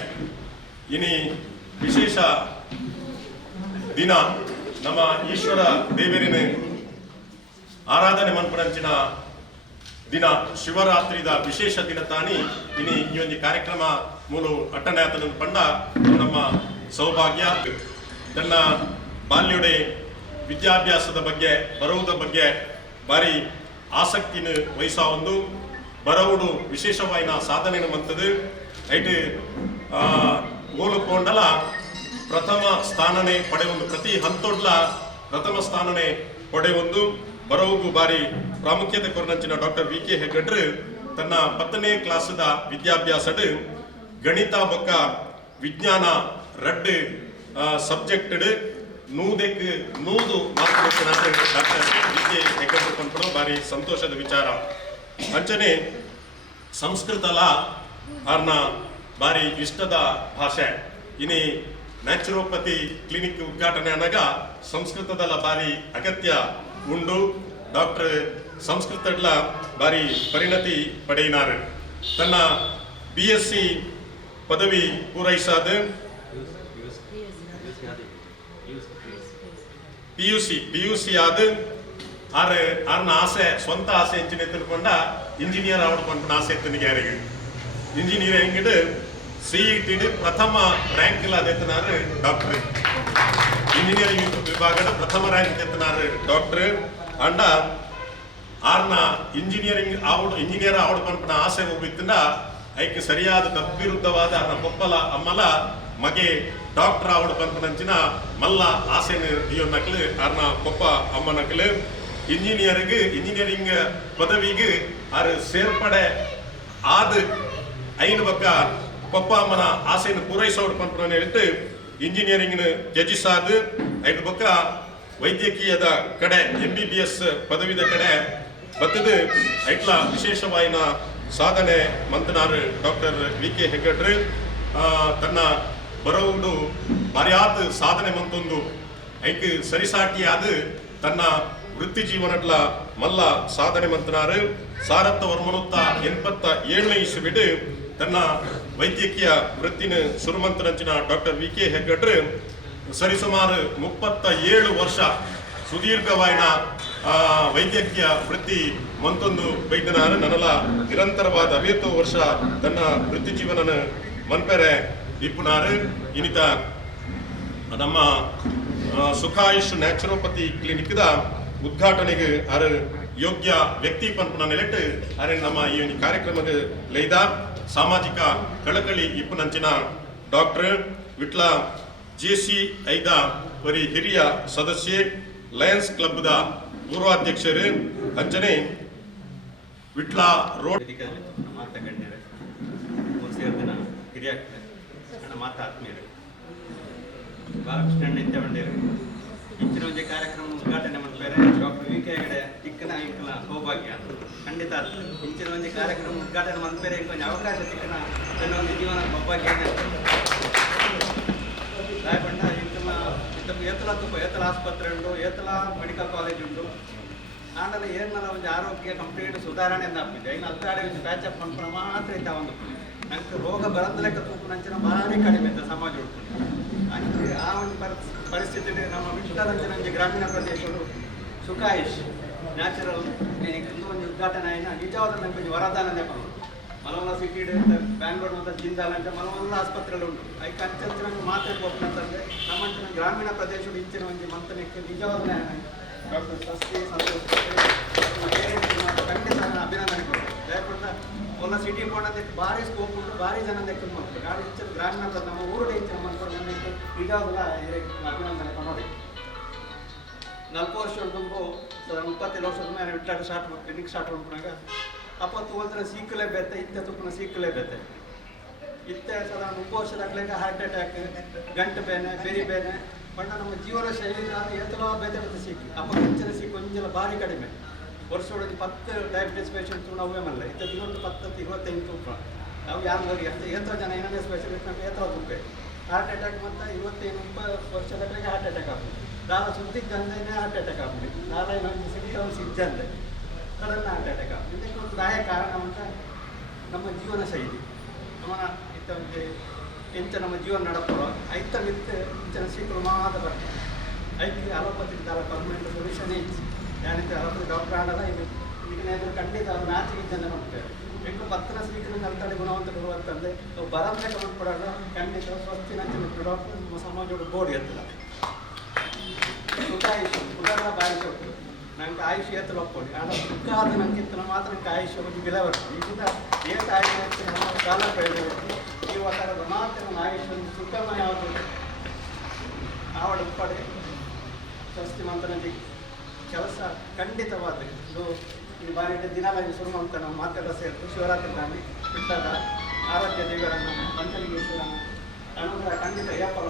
ಇನಿ ವಿಶೇಷ ದಿನ ನಮ್ಮ ಈಶ್ವರ ದೇವರಿನ ಆರಾಧನೆ ಮನ್ಪರಂಚಿನ ದಿನ ಶಿವರಾತ್ರಿದ ವಿಶೇಷ ದಿನ ತಾನಿ ಇನಿ ಈ ಒಂದು ಕಾರ್ಯಕ್ರಮ ಮೂಲು ಅಟ್ಟನೆ ಆತನ ಪಂಡ ನಮ್ಮ ಸೌಭಾಗ್ಯ. ತನ್ನ ಬಾಲ್ಯುಡೆ ವಿದ್ಯಾಭ್ಯಾಸದ ಬಗ್ಗೆ, ಬರುವುದ ಬಗ್ಗೆ ಬಾರಿ ಆಸಕ್ತಿನ ವಹಿಸ ಒಂದು ಬರವುಡು ವಿಶೇಷವಾಯಿನ ಸಾಧನೆ ಮಂತದು ಐಟ್ ಪೋಂಡಲ ಪ್ರಥಮ ಸ್ಥಾನನೆ ಪಡೆಯೊಂದು ಪ್ರತಿ ಹಂತೋಡ್ಲ ಪ್ರಥಮ ಸ್ಥಾನನೆ ಪಡೆಯೊಂದು ಬರೋಗು ಬಾರಿ ಪ್ರಾಮುಖ್ಯತೆ ಕೊರನಂಚಿನ ಡಾಕ್ಟರ್ ವಿ ಕೆ ಹೆಗ್ಗಡ್ರು ತನ್ನ ಪತ್ತನೇ ಕ್ಲಾಸದ ವಿದ್ಯಾಭ್ಯಾಸಡ್ ಗಣಿತ ಬೊಕ್ಕ ವಿಜ್ಞಾನ ರಡ್ ಸಬ್ಜೆಕ್ಟೆಡ್ ನೂದೆಕ್, ನೂದು ಮಾರ್ಕ್ ಡಾಕ್ಟರ್ ಸಂತೋಷದ ವಿಚಾರ. ಅಂಚನೆ ಸಂಸ್ಕೃತಲ ಅರ್ನ ಬಾರಿ ಇಷ್ಟದ ಭಾಷೆ. ಇನಿ ನ್ಯಾಚುರೋಪತಿ ಕ್ಲಿನಿಕ್ ಉದ್ಘಾಟನೆ ಅನ್ನಾಗ ಸಂಸ್ಕೃತದಲ್ಲ ಬಾರಿ ಅಗತ್ಯ ಉಂಡು. ಡಾಕ್ಟರ್ ಸಂಸ್ಕೃತಡ್ಲ ಬಾರಿ ಪರಿಣತಿ ಪಡೆಯಿನಾರು. ತನ್ನ ಬಿ ಎಸ್ ಸಿ ಪದವಿ ಪೂರೈಸಾದ P U C P U C ಆದ ಆರ ಆರ್ನ ಆಸೆ ಸ್ವಂತ ಆಸೆ ಎಂಚಿನ ತಿಳ್ಕೊಂಡ ಇಂಜಿನಿಯರ್ ಆವಡ್ಕೊಂಡ ಆಸೆ ಎತ್ತನಿಗೆ ಯಾರಿಗೆ ಇಂಜಿನಿಯರಿಂಗ್ ಸಿ ಟಿ ಪ್ರಥಮ ರ್ಯಾಂಕ್ ಇಲ್ಲ ಅದೆತ್ತನಾರು ಡಾಕ್ಟರ್ ಇಂಜಿನಿಯರಿಂಗ್ ವಿಭಾಗದ ಪ್ರಥಮ ರ್ಯಾಂಕ್ ಎತ್ತನಾರು ಡಾಕ್ಟರ್ ಅಂಡ ಆರ್ನ ಇಂಜಿನಿಯರಿಂಗ್ ಆವಡ್ ಇಂಜಿನಿಯರ್ ಆವಡ್ ಪಂಪನ ಆಸೆ ಹೋಗಿತ್ತಿಂದ ಐಕ್ ಸರಿಯಾದ ತದ್ವಿರುದ್ಧವಾದ ಅರ್ನ ಕೊಪ್ಪಲ ಅಮ್ಮಲ ಮಗೆ ಡಾಕ್ಟರ್ ಆವಡ್ ಪಂಪನಂಚಿನ ಮಲ್ಲ ಆಸೆನ ದಿಯೋ ನಕಲು ಆರ್ನ ಕೊಪ್ಪ ಅಮ್ಮ ನಕಲು ಇಂಜಿನಿಯರ್ಗ್ ಇಂಜಿನಿಯರಿಂಗ್ ಪದವಿಗೆ ಆರು ಸೇರ್ಪಡೆ ಆದ ಐನ್ ಬಕ್ಕ ಕೊಪ್ಪ ಅಮ್ಮನ ಆಸೆಯನ್ನು ಪೂರೈಸೋಡ್ ಪಂಪನ ಹೇಳ್ತು ಇಂಜಿನಿಯರಿಂಗ್ ತ್ಯಜಿಸಾದ ಐದು ಬಕ್ಕ ವೈದ್ಯಕೀಯದ ಕಡೆ ಎಂ ಬಿ ಬಿ ಎಸ್ ಪದವಿದ ಕಡೆ ಬತ್ತದು ಐಟ್ಲ ವಿಶೇಷವಾಯಿನ ಸಾಧನೆ ಮಂತನಾರು ಡಾಕ್ಟರ್ ವಿ ಕೆ ಹೆಗ್ಗಡ್ರು ಆ, ತನ್ನ ಬರೋದು ಮರ್ಯಾದ ಸಾಧನೆ ಮಂತೊಂದು ಐಕ್ ಸರಿಸಾಟಿಯಾದ ತನ್ನ ವೃತ್ತಿ ಜೀವನಟ್ಲ ಮಲ್ಲ ಸಾಧನೆ ಮಂತನಾರು ಸಾರತ್ತ ವರ್ಮನುತ್ತ ಎನ್ಪತ್ತ ಏಳನೇ ಇಸುಬಿಡು ತನ್ನ ವೈದ್ಯಕೀಯ ವೃತ್ತಿನ ಸುರುಮಂತರಂಚಿನ ಡಾಕ್ಟರ್ ವಿ ಕೆ ಹೆಗ್ಗಡ್ರು ಸರಿಸುಮಾರು ಮುಪ್ಪತ್ತ ಏಳು ವರ್ಷ ಸುದೀರ್ಘವಾಯಿನ ವೈದ್ಯಕೀಯ ವೃತ್ತಿ ಮಂತೊಂದು ವೈದ್ಯನಾರು ನನಲ ನಿರಂತರವಾದ ಅವೇತು ವರ್ಷ ತನ್ನ ವೃತ್ತಿ ಜೀವನನ ಮನ್ಪೆರೆ ಇಪ್ಪುನಾರು ಇನಿತ ನಮ್ಮ ಸುಖಾಯುಷ್ ನ್ಯಾಚುರೋಪತಿ ದ ಉದ್ಘಾಟನೆಗೆ ಅರ ಯೋಗ್ಯ ವ್ಯಕ್ತಿ ಪಂಪನ ನೆಲೆಟ್ಟು ಅರೆ ನಮ್ಮ ಈ ಕಾರ್ಯಕ್ರಮದ ಲೈದ ಸಾಮಾಜಿಕ ಕಳಕಳಿ ಇಪ್ಪನಂಚಿನ ಡಾಕ್ಟರ್ ವಿಟ್ಲ ಜೆ ಸಿ ಐದ ಪರಿ ಹಿರಿಯ ಸದಸ್ಯೆ ಲಯನ್ಸ್ ದ ಪೂರ್ವಾಧ್ಯಕ್ಷರು ಅಂಚನೆ ವಿಟ್ಲ ರೋಡ್ ಹಿರಿಯ ನನ್ನ ಮಾತಾತ್ಮೀಯರು. ಬಾಲಕೃಷ್ಣ ಬಂದಿರು ಇಂಚಿನ ಒಂಜಿ ಕಾರ್ಯಕ್ರಮ ಉದ್ಘಾಟನೆ ಮಾಡ್ತಾರೆ. ಡಾಕ್ಟರ್ ವಿ ಕೆ ಹೆಗಡೆ ಇಕ್ಕನ ಇಂಕನ ಸೌಭಾಗ್ಯ ಖಂಡಿತ ಇಂಚಿನ ಒಂಜಿ ಕಾರ್ಯಕ್ರಮ ಉದ್ಘಾಟನೆ ಮಾಡ್ತಾರೆ. ಇಂಕೊಂದು ಅವಕಾಶ ಸಿಕ್ಕನ ನನ್ನ ಒಂದು ಜೀವನ ಸೌಭಾಗ್ಯ ದಾಯಪಂಡ ಇಂಕನ ಏತಲ ತುಪ್ಪ, ಏತಲ ಆಸ್ಪತ್ರೆ ಉಂಟು, ಏತಲ ಮೆಡಿಕಲ್ ಕಾಲೇಜ್ ಉಂಟು. ಆಮೇಲೆ ಏನ್ ಒಂದು ಆರೋಗ್ಯ ಕಂಪ್ಲೀಟ್ ಸುಧಾರಣೆ ಆಗ್ತಿದೆ ಇನ್ನು ಒಂದು ಪ್ಯಾಚಪ್ ಮಾಡ್ಕೊಂಡು ಮಾತ್ರ ಇದ್ದ ಒಂದು ನಂಗೆ ರೋಗ ಬರಂದ ಲೆಕ್ಕ ತೂಕು ನಂಚಿನ ಭಾರಿ ಕಡಿಮೆ ಇದ್ದ ಸಮಾಜ ಉಳ್ಕೊಂಡು ಅಂದ್ರೆ ಆ ಒಂದು ಪರಿಸ್- ಪರಿಸ್ಥಿತಿ ನಮ್ಮ ವಿಠಲರಂಜನ ಒಂದು ಗ್ರಾಮೀಣ ಪ್ರದೇಶಗಳು ಸುಖಾಯಿಷ್ ನ್ಯಾಚುರಲ್ ಕ್ಲಿನಿಕ್ ಒಂದು ಒಂದು ಉದ್ಘಾಟನೆ ಆಯ್ನ ನಿಜವಾದ ನಂಗೆ ಒಂದು ವರದಾನನೇ ಬರೋದು ಮಲವಲ್ಲ ಸಿಟಿ ಬ್ಯಾಂಗ್ಳೂರ್ ಮತ್ತು ಜಿಂದಾಲ್ ಅಂತ ಮಲವಲ್ಲ ಆಸ್ಪತ್ರೆಗಳು ಉಂಟು ಐಕ ಅಂಚಂಚ ನಂಗೆ ಮಾತಾಡ್ಬೋದಂತಂದ್ರೆ ನಮ್ಮ ಅಂಚಿನ ಗ್ರಾಮೀಣ ಪ್ರದೇಶಗಳು ಇಂಚಿನ ಒಂದು ಮಂತನಕ್ಕೆ ನಿಜವಾದ ಡಾಕ್ಟರ್ ಸಸ್ತಿ ಸಂತೋಷ್ ಖಂಡಿತ ನಾನು ಅಭಿನಂದನೆ ಕೊಡ್ತೀನಿ ದಯಪಟ್ಟು ಒಲ್ಲ ಸಿಟಿ ಬೋರ್ಡ್ ಭಾರಿ ಸ್ಕೋಪ್ ಉಂಟು, ಭಾರಿ ಜನ ಲೆಕ್ಕ ಮಾಡ್ತಾರೆ. ಗಾಡಿ ಹೆಚ್ಚು ಗ್ರಾಮೀಣ ನಮ್ಮ ಊರು ಹೆಚ್ಚು ಮಾಡ್ಕೊಂಡು ನನಗೆ ಇದಾಗಲ್ಲ ಅಭಿನಂದನೆ ಕೊಡೋದು. ನಾಲ್ಕು ವರ್ಷ ತುಂಬ ಇಪ್ಪತ್ತೇಳು ವರ್ಷದ ಮೇಲೆ ವಿಟ್ಲಾಟ ಸ್ಟಾರ್ಟ್ ಮಾಡಿ ಕ್ಲಿನಿಕ್ ಸ್ಟಾರ್ಟ್ ಮಾಡ್ಕೊಂಡಾಗ ಅಪ್ಪತ್ತು ಹೋದ್ರೆ ಸೀಕಲೇ ಬೇತೆ ಇತ್ತೆ ತುಪ್ಪನ ಸೀಕಲೇ ಬೇತೆ ಇತ್ತೆ ಸಾಧಾರಣ ಮುಪ್ಪು ವರ್ಷದಾಗಲೇ ಹಾರ್ಟ್ ಅಟ್ಯಾಕ್ ಗಂಟು ಬೇನೆ ಬೆರಿ ಬೇನೆ ಬಣ್ಣ ನಮ್ಮ ಜೀವನ ಶೈಲಿ ಎತ್ತಲೋ ಬೇತೆ ಬೇತೆ ಸಿಕ್ಕಿ ಅಪ್ಪ ಕೊಂಚಲ ಸಿಕ್ಕಿ ಕೊಂಚಲ ಭಾರಿ ಕಡಿಮೆ. ವರ್ಷದೊಳಗೆ ಪತ್ತು ಡಯಾಬಿಟಿಸ್ ಪೇಷಂಟ್ ನಾವೇ ಮಲ್ಲ ಇತ್ತ ದಿನೊಂದು ಪತ್ತತ್ತು ಇವತ್ತೆಂಟು ನಾವು ಯಾರು ಹೋಗಿ ಅಂತ ಎಂಥ ಜನ ಏನೇ ಸ್ಪೆಷಲಿಸ್ಟ್ ನಮಗೆ ಎತ್ತೋ ಹೋಗುತ್ತೆ ಹಾರ್ಟ್ ಅಟ್ಯಾಕ್ ಮತ್ತು ಇವತ್ತೇನು ವರ್ಷದಾಗ್ಲಾಗ ಹಾರ್ಟ್ ಅಟ್ಯಾಕ್ ಆಗ್ತದೆ ದಾರ ಸುದ್ದಿದ್ದಂದೇ ಹಾರ್ಟ್ ಅಟ್ಯಾಕ್ ಆಗ್ಬಿಡಿ ದಾರ ಇನ್ನೊಂದು ಸಿಗ್ತಾವ್ ಸಿಗ್ದಂದೆ ಸಡನ್ ಹಾರ್ಟ್ ಅಟ್ಯಾಕ್ ಆಗ್ತದೆ ಇದಕ್ಕೆ ಒಂದು ಕಾರಣ ಅಂತ ನಮ್ಮ ಜೀವನ ಶೈಲಿ. ನಮ್ಮ ಇತ್ತ ಒಂದು ಎಂಚ ನಮ್ಮ ಜೀವನ ನಡಪೋ ಐತ ಮಿತ್ತ ಇಂಚನ ಸೀಟ್ ಮಾತ್ರ ಬರ್ತದೆ. ಐತಿಗೆ ಅಲೋಪತಿ ಪರ್ಮನೆಂಟ್ ಸೊಲ್ಯೂಷನ್ ಇತ್ತು ಯಾನಿತ್ತು ಅಲೋಪತಿ ಡಾಕ್ಟರ್ ಆಡಲ್ಲ ಇದು ಈಗ ಎದುರು ಖಂಡಿತ ಅವ್ರು ನಾಚಿಗೆ ಇದ್ದಂತೆ ಮಾಡ್ತಾರೆ ಹೆಂಗೆ ಪತ್ತನ ಸ್ವೀಕರಣ ಕಲ್ತಾಳೆ ಗುಣವಂತರು ಅಂತಂದರೆ ಅವು ಬರಂತೆ ಕೊಡೋಣ ಖಂಡಿತ ಸ್ವಸ್ತಿನ ಡಾಕ್ಟರ್ ನಮ್ಮ ಸಮಾಜದ ಬೋರ್ಡ್ ಎತ್ತಲ್ಲ ಸುಖ ಆಯುಷ್ ಸುಖದ ಬಾಯಿ ಕೊಟ್ಟು ನಂಗೆ ಆಯುಷ್ ಎತ್ತಲು ಒಪ್ಕೊಂಡು ಆಗ ಸುಖ ಆದ ನಂಗಿಂತ ಮಾತ್ರ ನಂಗೆ ಆಯುಷ್ ಬಗ್ಗೆ ಬೆಲೆ ಬರ್ತದೆ ಈಗಿಂದ ಏತ ಆಯುಷ್ ನಮ್ಮ ಕಾಲ ಬೆಳೆದಿರುತ್ತೆ ಈ ಒತ್ತಡದ ಮಾತ್ರ ನನ್ನ ಆಯುಷ್ ಒಂದು ಸುಖಮಯ ಆವಡ ಉಪ್ಪಡೆ ಸ್ವಸ್ತಿ ಮಂತ್ರನಲ್ಲಿ ಕೆಲಸ ಖಂಡಿತವಾದ ಇದು ಈ ಬಾರಿ ದಿನಾಲಯ ಶುರು ಅಂತ ನಾವು ಮಾತೆಲ್ಲ ಸೇರ್ತು ಶಿವರಾತ್ರಿ ದಾನಿ ಬಿಟ್ಟದ ಆರಾಧ್ಯ ದೇವರನ್ನು ಪಂಚಲಿಂಗೇಶ್ವರನ ಅನುಗ್ರಹ ಖಂಡಿತ ಯಾಪಲ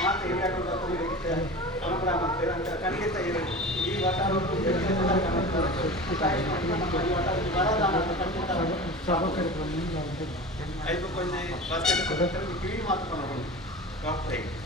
ಮಾತು ಹಿರಿಯಗಳು ತೊಂದರೆ ಅನುಗ್ರಹ ಮಾಡ್ತೇವೆ ಅಂತ ಖಂಡಿತ ಇದೆ ಈ ವಾತಾವರಣ ವರದಾನ ಖಂಡಿತ ಐದು ಕೊಂಚ ಕಿವಿ ಮಾತುಕೊಂಡು ಡಾಕ್ಟ್ರಿಗೆ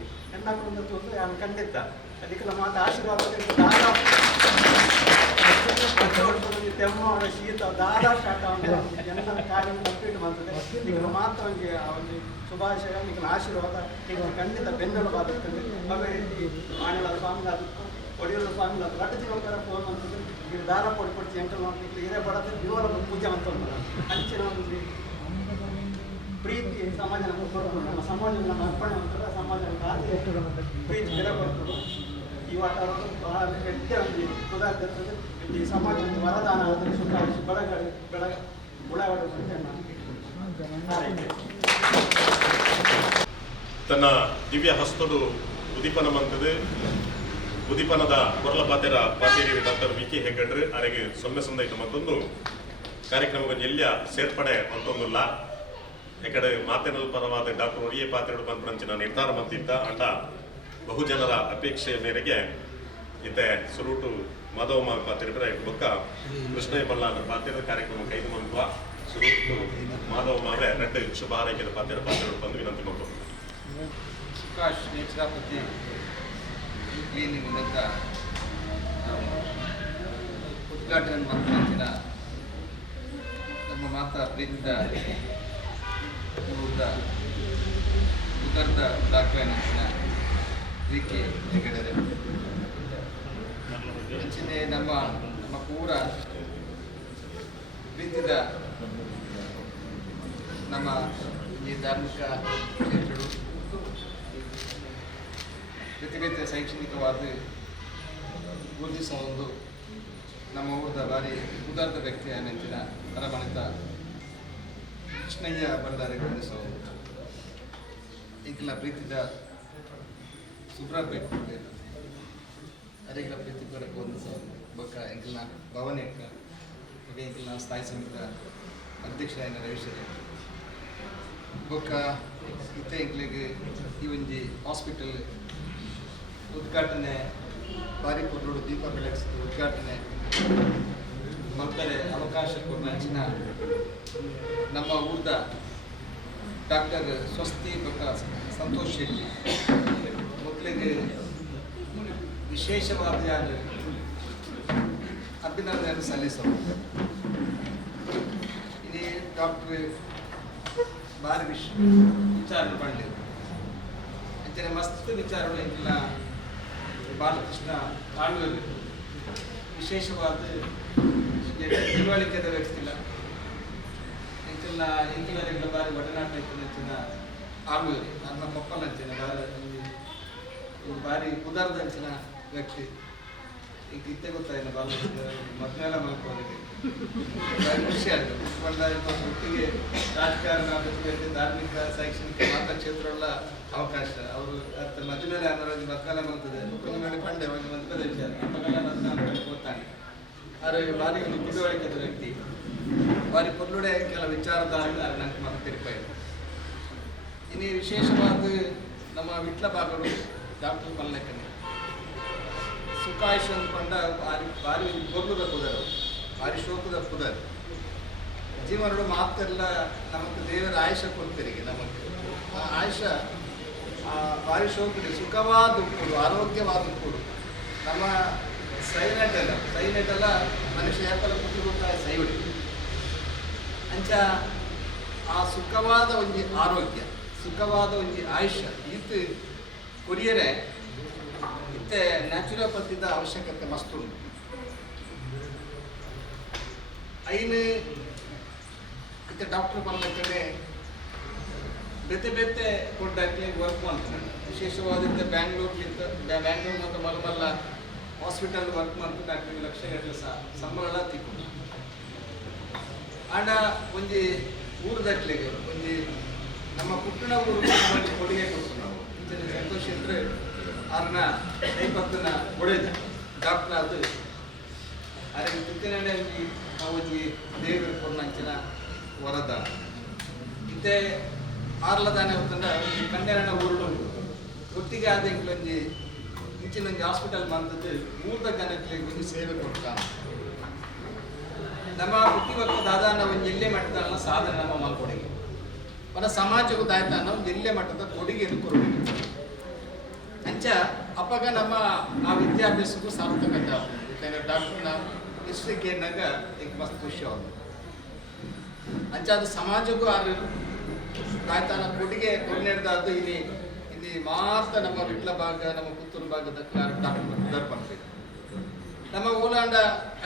ಹೆಣ್ಣಾಕೊಂಡು ತೊಂದರೆ ನಾನು ಖಂಡಿತ ಅದಕ್ಕೆ ನಮ್ಮ ಆಶೀರ್ವಾದ ದಾದ ತೆಮ್ಮವನ ಶೀತ ದಾದ ಶಾಖ ಜನರ ಕಾರ್ಯ ಕಂಪ್ಲೀಟ್ ಮಾಡ್ತದೆ. ಮಾತ್ರ ಅವನಿಗೆ ಅವನಿಗೆ ಶುಭಾಶಯ ನಿನ್ನ ಆಶೀರ್ವಾದ. ಈಗ ಖಂಡಿತ ಬೆಂಬಲವಾಗುತ್ತದೆ ಅವರಿಗೆ ಸ್ವಾಮಿ ಸ್ವಾಮಿನಾಥ ಒಡೆಯೂರ ಸ್ವಾಮಿನಾಥ ರಟ್ಟ ದಿನೋಕರ ಫೋನ್ ಮಾಡ್ತಿದ್ರು. ಈಗ ದಾರ ಕೊಡ್ಕೊಡ್ತಿ ಎಂಟು ಮಾಡ್ತಿತ್ತು ಹಿರೇ ಬಡತ್ತೆ ದಿವಲ ಪೂಜೆ ಅಂತ ಅಂಚಿನ ಒಂದು ಪ್ರೀತಿ ಸಮಾಜ ನಮಗೆ ಕೊಡೋದು ನಮ್ಮ ಸಮಾಜ ನಮ್ಮ ಅರ್ಪಣೆ ಮಾಡ್ತಾರೆ ಸಮಾಜ ಪ್ರೀತಿ ಬೆಲೆ ಕೊಡ್ತದೆ ಈ ವಾತಾವರಣ ಬಹಳ ಗಟ್ಟಿ ಒಂದು ಉದಾಹರಣೆ ಈ ಸಮಾಜ ವರದಾನ ಆದರೆ ಸುಖ ಬೆಳಗಡೆ ಬೆಳಗ ಉಳಾಗಡೆ. ತನ್ನ ದಿವ್ಯ ಹಸ್ತದು ಉದಿಪನ ಮಂತದೆ ಉದಿಪನದ ಕೊರಲ ಪಾತೆರ ಪಾತೇರಿ ಡಾಕ್ಟರ್ ವಿ ಕೆ ಹೆಗ್ಗಡ್ರು, ಅರೆಗೆ ಸೊನ್ನೆ ಸಂದೈತ ಮತ್ತೊಂದು ಕಾರ್ಯಕ್ರಮ ಎಲ್ಲ ಸೇರ್ಪಡೆ ಅಂತೊಂದುಲ್ಲ ಯಾಕಡೆ ಮಾತಿನಲ್ಲಿ ಪರವಾದ ಡಾಕ್ಟರ್ ಒಡಿಯೇ ಪಾತ್ರೆಡು ಬಂದ್ರಂಚಿನ ನಿರ್ಧಾರ ಮಂತಿದ್ದ ಅಂಡ ಬಹುಜನರ ಅಪೇಕ್ಷೆಯ ಮೇರೆಗೆ ಇತ್ತೆ ಸುರುಟು ಮಾಧವ ಪಾತ್ರೆ ಬುಕ್ಕ ಕೃಷ್ಣಯ್ಯ ಬಲ್ಲಾನ ಪಾತ್ರದ ಕಾರ್ಯಕ್ರಮ ಕೈದು ಸುರುಟು ಮಾಧವ ಮಾವೆ ರೆಡ್ ಶುಭ ಆರೈಕೆಯ ಪಾತ್ರೆ ಪಾತ್ರೆಗಳು ಬಂದು ವಿನಂತಿ ನಾವು ಉದ್ಘಾಟನೆ ಮಾಡ್ತಿನ ನಮ್ಮ ಮಾತಾ ಪ್ರೀತಿದ ಬುದ್ಧ ಉತ್ತರದ ದಾಖಲೆಯನ್ನು ವಿ ಕೆ ಹೆಗಡೆ ಹೆಚ್ಚಿನ ನಮ್ಮ ನಮ್ಮ ಪೂರ ಬಿತ್ತಿದ ನಮ್ಮ ಈ ಧಾರ್ಮಿಕ ಕ್ಷೇತ್ರಗಳು ಪ್ರತಿನಿತ್ಯ ಶೈಕ್ಷಣಿಕವಾದ ಗುರುತಿಸುವ ಒಂದು ನಮ್ಮ ಊರದ ಬಾರಿ ಉದಾರ್ಥ ವ್ಯಕ್ತಿಯ ನೆಂಚಿನ ಪರಮಣಿತ ಕೃಷ್ಣಯ್ಯ ಬಳ್ಳಾರಿ ಗುರುತಿಸುವ ಈಗಿನ ಪ್ರೀತಿದ ಸುಬ್ರಹ್ಮಣ್ಯ ಅರೆಗಳ ಪ್ರೀತಿ ಕೂಡ ಬೋಧಿಸುವ ಬೊಕ್ಕ ಎಂಕಲ್ನ ಭವನಕ್ಕ ಹಾಗೆ ಎಂಕಲ್ನ ಸ್ಥಾಯಿ ಸಮಿತ ಅಧ್ಯಕ್ಷ ಏನ ರವಿಶರೇ ಬೊಕ್ಕ ಇತ್ತೆ ಎಂಕ್ಲಿಗೆ ಈ ಒಂಜಿ ಹಾಸ್ಪಿಟಲ್ ಉದ್ಘಾಟನೆ, ಬಾರಿ ಕೊಟ್ಟರು ದೀಪ ಬೆಳಗಿಸಿದ ಉದ್ಘಾಟನೆ. ಮಕ್ಕಳೇ ಅವಕಾಶ ಹೆಚ್ಚಿನ ನಮ್ಮ ಊರ್ದ ಡಾಕ್ಟರ್ ಸ್ವಸ್ತಿ ಬೊಕ್ಕ ಸಂತೋಷ್ ಶೆಟ್ಟಿ. ಮಕ್ಕಳಿಗೆ ವಿಶೇಷವಾದ ಅಭಿನಂದನೆ ಸಲ್ಲಿಸೋದು. ಇಲ್ಲಿ ಡಾಕ್ಟರ್ ಭಾರಿ ವಿಶ್ ವಿಚಾರ ಪಂಡಿತ್ ಅಂಚನೆ ಮಸ್ತ್ ವಿಚಾರಗಳು ಇಂಕಿಲ್ಲ ಬಾಲಕೃಷ್ಣ ತಾಳ್ವೆ ವಿಶೇಷವಾದ ತಿಳುವಳಿಕೆದ ವ್ಯಕ್ತಿಲ್ಲ ಇಂಕಿಲ್ಲ ಇಂಕಿಲರಿಗಳ ಬಾರಿ ಒಡನಾಟ ಇತ್ತು ಹೆಚ್ಚಿನ ಆಗುವುದು ನನ್ನ ಮಕ್ಕಳ ಬಾರಿ ಒಂದು ಬಾರಿ ಉದಾರದ ಅಂಚಿನ ವ್ಯಕ್ತಿ. ಈಗ ಇತ್ತೆ ಗೊತ್ತಾಯಿಲ್ಲ ಮಕ್ಕಳೆಲ್ಲ ಮಲ್ಕೋದಕ್ಕೆ ಬಾರಿ ಖುಷಿ ಬಂದಾಗ ಒಟ್ಟಿಗೆ ರಾಜಕಾರಣ ಜೊತೆಗೆ ಧಾರ್ಮಿಕ ಶೈಕ್ಷಣಿಕ ಮಾತಾ ಎಲ್ಲ ಅವಕಾಶ. ಅವರು ಅತ್ತ ಮದುವೆಲೆ ಅನ್ನೋದು ಮಕ್ಕಳ ಮಲ್ತದೆ ಮಕ್ಕಳ ಮೇಲೆ ಪಂಡೆ ಮದುವೆ ವಿಚಾರ. ಮಕ್ಕಳ ಆದರೆ ಬಾರಿ ತಿಳುವಳಿಕೆದ ವ್ಯಕ್ತಿ ಬಾರಿ ಪೊರ್ಲುಡೆ ಕೆಲ ವಿಚಾರಧಾರೆ ನಂಗೆ ಮತ್ತೆ ತಿರುಪಾಯಿದೆ ಇನ್ನು ವಿಶೇಷವಾದ ನಮ್ಮ ವಿಟ್ಲ ಭಾಗಗಳು ಡಾಕ್ಟರ್ ಪಲ್ಲಕ್ಕನೆ ಸುಖಾಯುಷ್ ಅಂದ್ಕೊಂಡ ಭಾರಿ ಭಾರಿ ಗೊಬ್ಬರದ ಪುದರ್ ಅವ್ರು. ಭಾರಿ ಶೋಕದ ಪುದರ್. ಜೀವನಗಳು ಮಾತೆಲ್ಲ ನಮಗೆ ದೇವರ ಆಯುಷ ಕೊಡ್ತಿರಿಗೆ ನಮಗೆ. ಆ ಆಯುಷ ಆ ಭಾರಿ ಶೋಕದ ಸುಖವಾದ ಕೊಡು ಆರೋಗ್ಯವಾದ ಕೂಡ ನಮ್ಮ ಸೈಲೆಂಟ್ ಅಲ್ಲ. ಸೈಲೆಂಟ್ ಅಲ್ಲ, ಮನುಷ್ಯ ಯಾಕಲ್ಲ ಕುಟುಂಬ ಸೈವಡಿ ಅಂಚ, ಆ ಸುಖವಾದ ಒಂದು ಆರೋಗ್ಯ, ಸುಖವಾದ ಒಂದು ಆಯುಷ್ಯ, ಈತ ಕೊರಿಯರೆ ಇತ್ತೆ ನ್ಯಾಚುರೋಪತಿದ ಅವಶ್ಯಕತೆ ಮಸ್ತ್ ಉಂಟು. ಐನು ಇತ್ತೆ ಡಾಕ್ಟರ್ ಬಂದ ಕಡೆ ಬೇತೆ ಬೇತೆ ಕೊಡ್ಡಾಕ್ಲಿ ವರ್ಕ್ ಮಾಡ್ತಾರೆ. ವಿಶೇಷವಾದಂತೆ ಬ್ಯಾಂಗ್ಳೂರ್ಲಿಂದ ಬ್ಯಾಂಗ್ಳೂರ್ ಮತ್ತು ಮಲಮಲ್ಲ ಹಾಸ್ಪಿಟಲ್ ವರ್ಕ್ ಮಾಡ್ಕೊಂಡು ಡಾಕ್ಟರ್ ಲಕ್ಷ ಗಟ್ಟಲೆ ಸಹ ಸಂಬಳ ತಿಕ್ಕೊಂಡು. ಆಂಡ ಒಂದು ಊರು ದಟ್ಲಿಗೆ ಒಂದು ನಮ್ಮ ಪುಟ್ಟಣ ಊರು ಕೊಡುಗೆ ಕೊಟ್ಟು ನಾವು. ಇಂಚಿನ ಸಂತೋಷ ಇದ್ರೆ ಅವ್ರನ್ನ ಐಪತ್ತನ ಒಡೆದ. ಡಾಕ್ಟರ್ ಅದು ಅರೆ ನಾವು ಒಂದು ದೇವರು ಕೊಡ್ನಂಚಿನ ವರದ ಇತ್ತೆ ಆರ್ಲದಾನೆ ಹೊತ್ತಂಡ ಒಂಜಿ ಊರು ಒಟ್ಟಿಗೆ ಆದ ಇಂಕ್ಲೊಂಜಿ ಇಂಚಿನ ಒಂಜಿ ಹಾಸ್ಪಿಟಲ್ ಬಂದದ್ದು ಮೂರ್ತ ಒಂದು ಸೇವೆ ಕೊಡ್ತಾ ನಮ್ಮ ಬುದ್ಧಿವರ್ಗ ದಾದ ಒಂದು ಎಲ್ಲೆ ಮಟ್ಟದ ಸಾಧನೆ, ನಮ್ಮ ಮಲ್ಕೊಡಿಗೆ మన ಸಮಾಜಕ್ಕೂ ದಾಯ್ತಾನ ಒಂದು ಜಿಲ್ಲೆ ಮಟ್ಟದ ಕೊಡುಗೆಯನ್ನು ಕೊಡಬೇಕು ಅಂಚ ಅಪ್ಪಗ ನಮ್ಮ ಆ ವಿದ್ಯಾಭ್ಯಾಸಕ್ಕೂ ಸಾರ್ಥಕತೆ ಯಾಕಂದ್ರೆ ಡಾಕ್ಟರ್ನ ಹಿಸ್ಟ್ರಿ ಕೇಳಿನಾಗ ಈಗ ಮಸ್ತ್ ಖುಷಿ ಅವ್ರು. ಅಂಚ ಅದು ಸಮಾಜಕ್ಕೂ ಆರು ಕೊಡುಗೆ ಕೊನೆಡ್ದಾದ್ದು ಇಲ್ಲಿ ಇಲ್ಲಿ ಮಾತ್ರ ನಮ್ಮ ವಿಟ್ಲ ಭಾಗ ನಮ್ಮ ಪುತ್ತೂರು ಭಾಗದ ಡಾಕ್ಟರ್ ಬರ್ಬೇಕು ನಮ್ಮ ಊಲಾಂಡ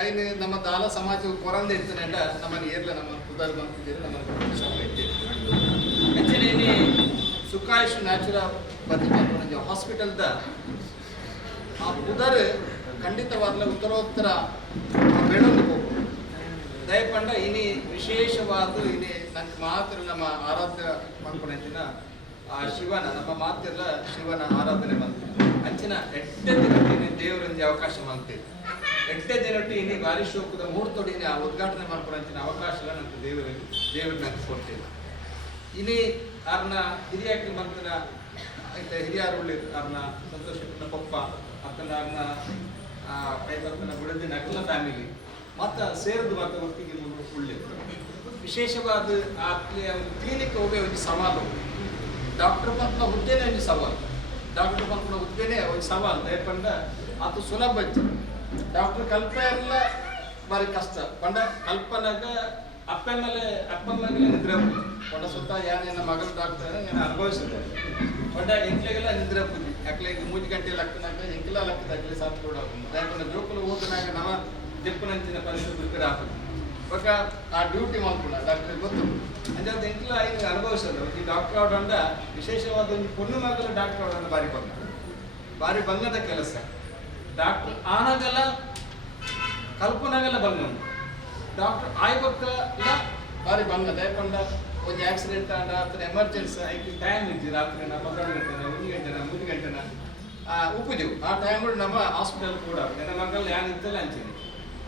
ಐನು ನಮ್ಮ ದಾಲ ಸಮಾಜ ಕೊರಂದ ಇರ್ತನೆಂಡ ನಮ್ಮನ್ನು ಏರ್ಲ ನಮ್ಮ ಕುದರ್ ಬಂತಿದ್ದೀರಿ ನಮ್ಮ ಹೆಚ್ಚಿನ ಸುಖಾಯುಷ್ ನ್ಯಾಚುರಲ್ ಬದುಕು ಹಾಸ್ಪಿಟಲ್ದ ಆ ಕುದರ್ ಖಂಡಿತವಾಗ್ಲ ಉತ್ತರೋತ್ತರ ಬೆಳೆದು ಹೋಗು ದಯಪಂಡ ಇನಿ ವಿಶೇಷವಾದ ಇನಿ ನಂಗೆ ಮಾತ್ರ ನಮ್ಮ ಆರಾಧ್ಯ ಮಾಡ್ಕೊಂಡಿನ ಆ ಶಿವನ, ನಮ್ಮ ಮಾತೆಲ್ಲ ಶಿವನ ಆರಾಧನೆ ಮಾಡ್ತೀವಿ ಅಂಚಿನ ಎಟ್ಟೆ ದಿನಟ್ಟಿನಿ ದೇವರಿಂದ ಅವಕಾಶ ಮಾಡ್ತೀವಿ ಎಟ್ಟೆ ದಿನಟ್ಟು ಇನಿ ಬಾರಿ ಶೋಕದ ಮೂರ್ತೊಡಿನಿ ಆ ಉದ್ಘಾಟನೆ ಮಾಡ್ಕೊಳಂಚಿನ ಅವಕಾಶ ನಂಗೆ ದೇವರ ದೇವರ ನಂಗೆ ಕೊಡ್ತೀವಿ ಇನಿ ಅವ್ರನ್ನ ಹಿರಿಯ ಮಂತ್ರ ಹಿರಿಯರು ಅವ್ರನ್ನ ಸಂತೋಷ ಪಪ್ಪ ಅಕ್ಕನ ಅವ್ರನ್ನ ಕೈತನ ಬಿಡದಿನ ಅಕ್ಕನ ಫ್ಯಾಮಿಲಿ ಮತ್ತ ಸೇರಿದು ಮತ್ತೆ ಒಟ್ಟಿಗೆ ಉಳ್ಳಿ ವಿಶೇಷವಾದ ಆ ಕ್ಲಿನಿಕ್ ಹೋಗಿ ಒಂದು ಸವಾಲು ಡಾಕ್ಟರ್ ಪಂಪನ ಹುದ್ದೆನೇ ಒಂದು ಸವಾಲು. ಡಾಕ್ಟರ್ ಪಂಪನ ಹುದ್ದೆನೇ ಒಂದು ಸವಾಲು. ದಯಪಂಡ ಅದು ಸುಲಭ ಇತ್ತು. ಡಾಕ್ಟರ್ ಕಲ್ಪ ಎಲ್ಲ ಬಾರಿ ಕಷ್ಟ. ಪಂಡ ಕಲ್ಪನಾಗ ಅಪ್ಪನ ಮೇಲೆ ಅಪ್ಪನ ಮೇಲೆ ನಿದ್ರೆ ಪಂಡ ಸುತ್ತ ಯಾನೇನ ಮಗನ ಡಾಕ್ಟರ್ ನೀನು ಅನುಭವಿಸಿದೆ ಪಂಡ ಎಂಕ್ಲೆಗೆಲ್ಲ ನಿದ್ರೆ ಬುದ್ಧಿ ಯಾಕಲೆ ಈಗ ಮೂಜಿ ಗಂಟೆ ಲಕ್ಕನಾಗ ಎಂಕ್ಲ ಲಕ್ಕದಾಗಲಿ ಸಾಥ್ ಕೂಡ ಯಾಕಂದ್ರೆ ಜೋಕುಲು ಓದಿನಾಗ ನಾವ ದಿಪ್ಪನಂಚಿನ ಪರಿಸ್ಥಿತಿ ಪ್ರಿಪೇರ್ ఆ ಆ ಡ್ಯೂಟಿ డాక్టర్ ಡಾಕ್ಟರ್ ಗೊತ್ತು? ಅಂದ್ರೆ ಅದು ಎಂಕ್ಲ ಐದು ಅನುಭವಿಸೋದು. ಈ ಡಾಕ್ಟರ್ ಅವರಂಡ ವಿಶೇಷವಾದ ಒಂದು ಮಗಲು ಡಾಕ್ಟರ್ ಅವರನ್ನ ಬಾರಿ ಬಂಗ ಬಾರಿ ಬಂಗದ ಕೆಲಸ. ಡಾಕ್ಟರ್ ಆನಗಲ ಕಲ್ಪನಾಗಲ್ಲ ಬಂಗ ಡಾಕ್ಟರ್ ಆಯ್ಬೇಕಲ್ಲ ಬಾರಿ ಬಂಗದ. ದಯಪಂಡ ಒಂದು ಆಕ್ಸಿಡೆಂಟ್ ಆಂಡ ಅಥವಾ ಎಮರ್ಜೆನ್ಸಿ ಐತಿ ಟೈಮ್ ಇದ್ದು ರಾತ್ರಿ ನಮ್ಮ ಹನ್ನೆರಡು ಗಂಟೆನ ಒಂದು ಗಂಟೆನ ಮೂರು ಗಂಟೆನ ಉಪಜು ಆ ಟೈಮ್ ನಮ್ಮ ಹಾಸ್ಪಿಟಲ್ ಕೂಡ. ನನ್ನ ಮಕ್ಕಳು ಯಾನ್ ಇದ್ದಲ್ಲ ಅಂತೀನಿ.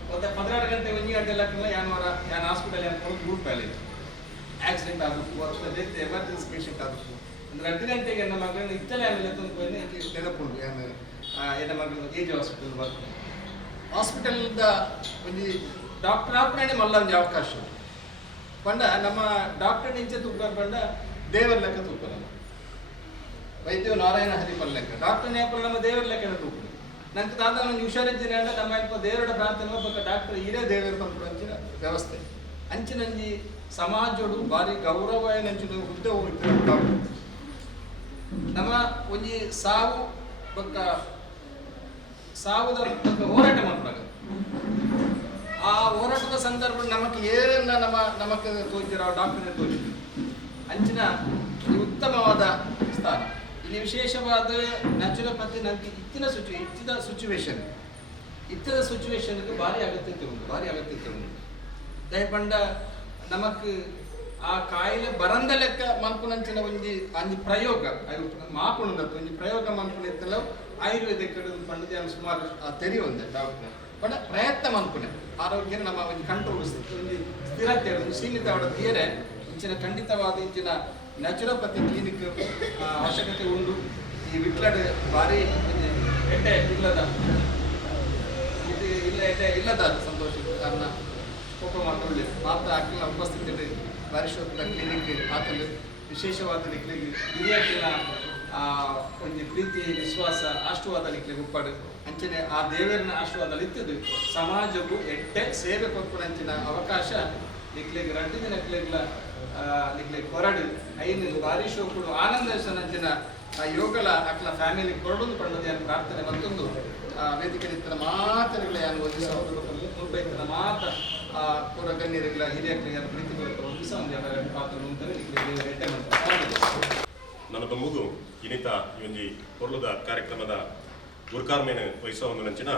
ಮತ್ತೆ ಪದಿನಾರು ಗಂಟೆ ಒಂದು ಗಂಟೆ ಲೆಕ್ಕಲ್ಲ ಯಾನ್ ವಾರ ಯಾನ್ ಹಾಸ್ಪಿಟಲ್ ಯಾನ್ ಗ್ರೂಪ್ ಮೇಲೆ ಆಕ್ಸಿಡೆಂಟ್ ಆಗಬೇಕು ಅಥವಾ ಜೊತೆ ಎಮರ್ಜೆನ್ಸಿ ಪೇಷಂಟ್ ಆಗಬೇಕು ಅಂದ್ರೆ ಹತ್ತು ಗಂಟೆಗೆ ನನ್ನ ಮಗಳನ್ನ ಇತ್ತಲೇ ಆಮೇಲೆ ತಂದು ಬಂದು ನೆನಪುಂಡು ಯಾನ್ ಎನ್ನ ಮಗಳನ್ನ ಎ ಜಿ ಹಾಸ್ಪಿಟಲ್ ಬರ್ತೀನಿ ಹಾಸ್ಪಿಟಲ್ದ ಒಂದು ಡಾಕ್ಟರ್ ಆಪರೇಣೆ ಮಲ್ಲೊಂದು ಅವಕಾಶ ಪಂಡ ನಮ್ಮ ಡಾಕ್ಟರ್ ನಿಂಚೆ ತುಪ್ಪ ಪಂಡ ದೇವರ ಲೆಕ್ಕ ನಮ್ಮ ವೈದ್ಯ ನಾರಾಯಣ ಹರಿಪಲ್ ಲೆಕ್ಕ ಡಾಕ್ಟರ್ ನೇಪಲ್ ನಮ್ಮ ದೇವರ ಲೆಕ್ಕ ತೂಕ ನಂಗೆ ತಾತ ನಂಗೆ ಹುಷಾರಿದ್ದೀನಿ ಅಂದ್ರೆ ನಮ್ಮ ಅಲ್ಪ ದೇವರ ಪ್ರಾರ್ಥನೆ ಒಬ್ಬ ಡಾಕ್ಟರ್ ಇರೇ ದೇವರ ಬಂದು ಅಂಚಿನ ವ್ಯವಸ್ಥೆ. ಅಂಚಿನಂಜಿ ಸಮಾಜಡು ಬಾರಿ ಗೌರವ ಏನಂಚಿನ ಹುದ್ದೆ ಹೋಗ್ತಾರೆ ಡಾಕ್ಟರ್ ನಮ್ಮ ಒಂಜಿ ಸಾವು ಬೊಕ್ಕ ಸಾವುದ ಹೋರಾಟ ಮಾಡ್ತಾರೆ ಆ ಹೋರಾಟದ ಸಂದರ್ಭ ನಮಗೆ ಏನನ್ನ ನಮ್ಮ ನಮಗೆ ತೋಚಿರೋ ಡಾಕ್ಟರ್ ತೋಚಿದ್ರು ಅಂಚಿನ ಉತ್ತಮವಾದ ಸ್ಥಾನ. ಇಲ್ಲಿ ವಿಶೇಷವಾದ ನ್ಯಾಚುರೋಪತಿ ನನಗೆ ಇತ್ತಿನ ಸುಚು ಇತ್ತಿದ ಸಿಚುವೇಶನ್ ಇತ್ತಿದ ಸಿಚುವೇಶನ್ಗೆ ಭಾರಿ ಅಗತ್ಯತೆ ಉಂಟು, ಭಾರಿ ಅಗತ್ಯತೆ ಉಂಟು. ದಯಪಂಡ ನಮಕ್ ಆ ಕಾಯಿಲೆ ಬರಂದ ಲೆಕ್ಕ ಮಲ್ಪುನಂಚಿನ ಒಂಜಿ ಅಂಜಿ ಪ್ರಯೋಗ ಮಾಪುಣದ ಒಂಜಿ ಪ್ರಯೋಗ ಮಲ್ಪುಣಿತ್ತಲ್ಲ ಆಯುರ್ವೇದಿಕ್ ಪಂಡದ ಸುಮಾರು ಆ ತೆರಿ ಒಂದೆ ಡಾಕ್ಟರ್ ಬಟ್ ಪ್ರಯತ್ನ ಮಲ್ಪುಣೆ ಆರೋಗ್ಯ ನಮ್ಮ ಒಂದು ಕಂಟ್ರೋಲ್ ಒಂದು ಸ್ಥಿರತೆ, ಒಂದು ಸೀಮಿತ ಅವಡ ತೀರೆ ಇಂಚಿನ ಖಂಡಿತವಾದ ಇಂಚಿನ ನ್ಯಾಚುರೋಪತಿ ಕ್ಲಿನಿಕ್ ಅವಶ್ಯಕತೆ ಉಂಟು. ಈ ವಿಟ್ಲಡ್ ಭಾರಿ ಎಡ್ಡೆ ಇಲ್ಲದ? ಇದು ಇಲ್ಲ ಎಡ್ಡೆ ಇಲ್ಲದ ಸಂತೋಷ. ಕಾರಣ ಕೋಪ ಮಾಡ್ಕೊಳ್ಳಿ ಮಾತ್ರ ಅಕ್ಕಿನ ಉಪಸ್ಥಿತಿ ಪರಿಶೋಧನ ಕ್ಲಿನಿಕ್ ಹಾಕಲು ವಿಶೇಷವಾದ ನಿಕ್ಲಿಗೆ ಹಿರಿಯ ಆ ಒಂದು ಪ್ರೀತಿ ವಿಶ್ವಾಸ ಆಶೀರ್ವಾದ ನಿಕ್ಲಿಗೆ ಉಪ್ಪಾಡು. ಅಂಚನೆ ಆ ದೇವರನ್ನ ಆಶೀರ್ವಾದ ಇತ್ತದು ಸಮಾಜವು ಎಟ್ಟೆ ಸೇವೆ ಕೊಡ್ಕೊಂಡಂಚಿನ ಅವಕಾಶ. ನಿಕ್ಲಿಗೆ ರಡ್ಡಿನ ನಿಕ್ಲಿಗ್ಲ ನಿಕ್ಲಿಗೆ ಕೊರಡು ಐನ್ ಬಾರಿ ಶೋಕುಡು ಆನಂದ ಸನಂಜನ ಆ, ಯೋಗಲ ಅಕ್ಲ ಫ್ಯಾಮಿಲಿ ಕೊರಡೊಂದು ಪಂಡದ ಪ್ರಾರ್ಥನೆ ಮತ್ತೊಂದು ವೇದಿಕೆ ಇತ್ತನ ಮಾತುಗಳ ಯಾನ್ ಒಂದು ಸಹೋದರ ಮುಲ್ಬೈತನ ಮಾತ ಆ ಪೂರ ಗಣ್ಯರಿಗಳ ಹಿರಿಯ ಪ್ರಿಯರ ಪ್ರೀತಿ ಒಂದು ಸಹ ಒಂದು ಪಾತ್ರ ಅಂತ ದೇವರ ಎಟ್ಟೆ ಮಾಡ್ತಾರೆ ಮಲ್ಪದೊಂಬುಗು ಇನಿತ ಒಂಜಿ ಕೊರ್ಲುದ ಕಾರ್ಯಕ್ರಮದ ಗುರುಕಾರ್ಮೇನ ವಹಿಸೋ ಒಂದು ನಂಚಿನ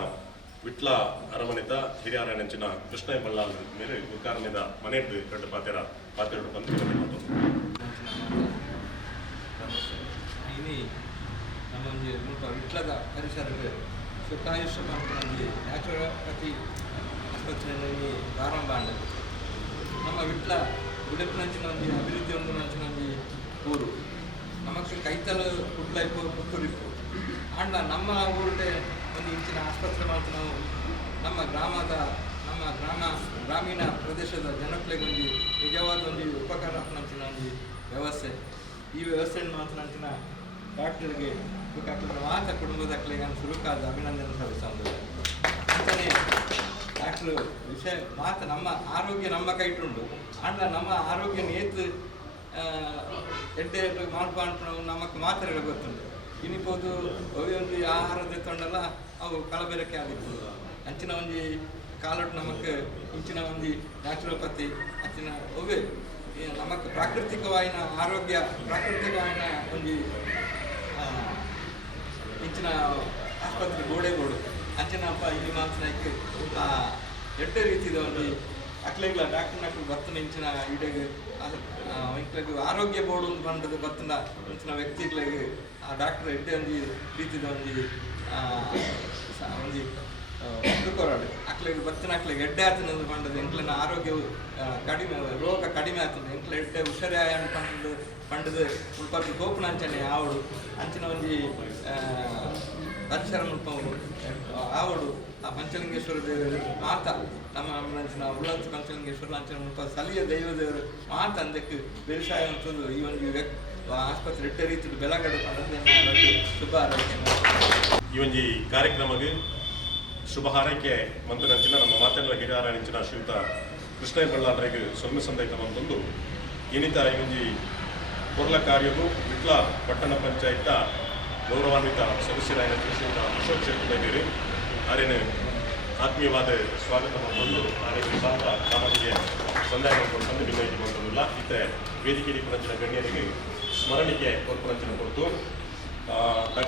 ವಿಟ್ಲ ಅರಮನೆತ ಹಿರಿಯರ ನಂಚಿನ ಕೃಷ್ಣ ಬಲ್ಲಾಲ್ ಮೇಲೆ ಗುರ್ಕಾರ್ಮೇದ ಮನೆಯದ್ದು ಕಂಡು ಪಾತೆರ ಪಾತೆರಡು ಬಂದು ಮಾತು ಇನಿ ನಮ್ಮ ಒಂದು ಮುಲ್ಪ ವಿಟ್ಲದ ಪರಿಸರಕ್ಕೆ ಸುಖಾಯುಷ ಒಂದು ನ್ಯಾಚುರೋಪತಿ ಆಸ್ಪತ್ರೆಯಲ್ಲಿ ಪ್ರಾರಂಭ ಆಗಿದೆ. ನಮ್ಮ ವಿಟ್ಲ ಉಡುಪಿನಂಚಿನ ಒಂದು ಅಭಿವೃದ್ಧಿ ಒಂದು ನಂಚಿನ ಒಂದು ಊರು. ನಮಕ್ಕೆ ಕೈತಲು ಕುಡ್ಲೈಪು ಪುತ್ತೂರಿಪ್ಪು ಆಂಡ ನಮ್ಮ ಊರಿಗೆ ಒಂದು ಇಂಚಿನ ಆಸ್ಪತ್ರೆ ಮಾತ್ರ ನಾವು ನಮ್ಮ ಗ್ರಾಮದ ಗ್ರಾಮ, ಗ್ರಾಮೀಣ ಪ್ರದೇಶದ ಜನಕ್ಲೆಗೆ ಒಂದು ನಿಜವಾದ ಒಂದು ಉಪಕಾರ ನಂಚಿನ ಒಂದು ವ್ಯವಸ್ಥೆ. ಈ ವ್ಯವಸ್ಥೆಯನ್ನು ಮಾತ್ರ ನಂಚಿನ ಡಾಕ್ಟರ್ಗೆ ಬೇಕಾಗ್ತದೆ. ಮಾತ ಕುಟುಂಬದ ನಾನು ಶುರುಕಾದ ಅಭಿನಂದನೆ ಸಲ್ಲಿಸೋದು ಅಂತಲೇ ಡಾಕ್ಟ್ರು ವಿಷಯ ಮಾತ್ರ ನಮ್ಮ ಆರೋಗ್ಯ ನಮ್ಮ ಕೈಟುಂಡು ಆಂಡ ನಮ್ಮ ಆರೋಗ್ಯ ನೇತು ಎಡ್ಡೆ ಮಾಡ್ಕೊಂಡು ನಮಗೆ ಮಾತ್ರ ಗೊತ್ತುಂಟು. ಇನಿಪೋದು ಅవి ಒಂದು ಆಹಾರ ತೊಂಡಲ್ಲ ಅವು ಕಲಬೆರಕೆ ಆಗಿತ್ತು ಅಂಚಿನ ಒಂಜಿ ಕಾಲೊಟ್ಟು ನಮಕ್ ಇಂಚಿನ ಒಂದು ನ್ಯಾಚುರೋಪತಿ ಅವೇ ನಮಗೆ ನಮಕ್ ಪ್ರಾಕೃತಿಕವಾಯಿನ ಆರೋಗ್ಯ, ಪ್ರಾಕೃತಿಕವಾಯಿನ ಒಂದು ಇಂಚಿನ ಆಸ್ಪತ್ರೆ ಗೋಡೆ ಗೋಡು ಅಂಚಿನಪ್ಪ, ಇಲ್ಲಿ ಆ, ಎಡ್ಡೆ ರೀತಿದ ಒಂದು ಅಕ್ಲೆಗ್ಲ ಡಾಕ್ಟರ್ ನಕ್ಲು ಬರ್ತನ ಇಂಚಿನ ಇಡೆಗ್ ಇಂಕ್ಲೆಗ್ ಆರೋಗ್ಯ ಬೋರ್ಡ್ ಒಂದು ಬಂಡದ ಬರ್ತನ ಇಂಚಿನ ವ್ಯಕ್ತಿಗಳಿಗೆ ಆ ಡಾಕ್ಟರ್ ಎಡ್ಡೆ ಒಂದು ರೀತಿದ ಒಂದು ಒಂದು ಕೊರಾಡು ಅಕ್ಲೆಗ್ ಬತ್ತಿನ ಅಕ್ಲೆಗ್ ಎಡ್ಡೆ ಆತನ ಅಂದ್ಕೊಂಡದ್ದು ಎಂಕ್ಲಿನ ಆರೋಗ್ಯವು ಕಡಿಮೆ, ರೋಗ ಕಡಿಮೆ ಆಗ್ತದೆ. ಎಂಕ್ಲ ಎಡ್ಡೆ ಹುಷಾರಾಯ ಅಂದ್ಕೊಂಡು ಪಂಡದು ಮುಲ್ಪರ್ದು ಗೋಪುನ ಅಂಚನೆ ಆವಡು. ಅಂಚಿನ ಒಂಜಿ ಪರಿಸರ ಮುಳ್ಪವರು ಆವಡು. ಆ ಪಂಚಲಿಂಗೇಶ್ವರ ದೇವರು ಮಾತ, ನಮ್ಮ ಅಂಚಿನ ಉಳ್ಳಂಚ ಪಂಚಲಿಂಗೇಶ್ವರ ಅಂಚಿನ ಮುಲ್ಪ ಸಲಿಯ ದೈವ ದೇವರು ಮಾತ ಅಂದಕ್ಕೆ ಬೇಸಾಯ ಅಂತಂದು ಈ ಒಂದು ಆಸ್ಪತ್ರೆ ಇಟ್ಟ ರೀತಿ ಬೆಲಗಡೆ ಪಂಡದ ಶುಭ ಆರೋಗ್ಯ ಈ ಒಂದು ಕಾರ್ಯಕ್ರಮಗೆ ಶುಭ ಹಾರೈಕೆ ಮಂದಿರಂಚಿನ ನಮ್ಮ ಮಾತೆಲ್ಲ ಹಿರಿಯರ ನೆಂಚಿನ ಶ್ರೀಯುತ ಕೃಷ್ಣ ಬಳ್ಳಾರಿಗೆ ಸೊಲ್ಮೆ ಸಂದೈತ ಬಂದು ಏನಿತ ಒಂಜಿ ಕೊರ್ಲ ಕಾರ್ಯವು ವಿಟ್ಲ ಪಟ್ಟಣ ಪಂಚಾಯತ ಗೌರವಾನ್ವಿತ ಸದಸ್ಯರಾದ ಶ್ರೀಯುತ ಅಶೋಕ್ ಶೆಟ್ಟಿದೇರಿ ಆರೇನು ಆತ್ಮೀಯವಾದ ಸ್ವಾಗತ ಬಂದು ಆರೇನು ವಿಭಾಗ ಕಾಮಿಗೆ ಸಂದಾಯ ಮಾಡಿಕೊಂಡು ತಂದು ಕೊಟ್ಟಿಲ್ಲ ಇತ್ತೆ ವೇದಿಕೆ ಪುರಂಚಿನ ಗಣ್ಯರಿಗೆ ಸ್ಮರಣಿಕೆ ಕೊರ್ಪುರಂಚಿನ ಕುರಿತು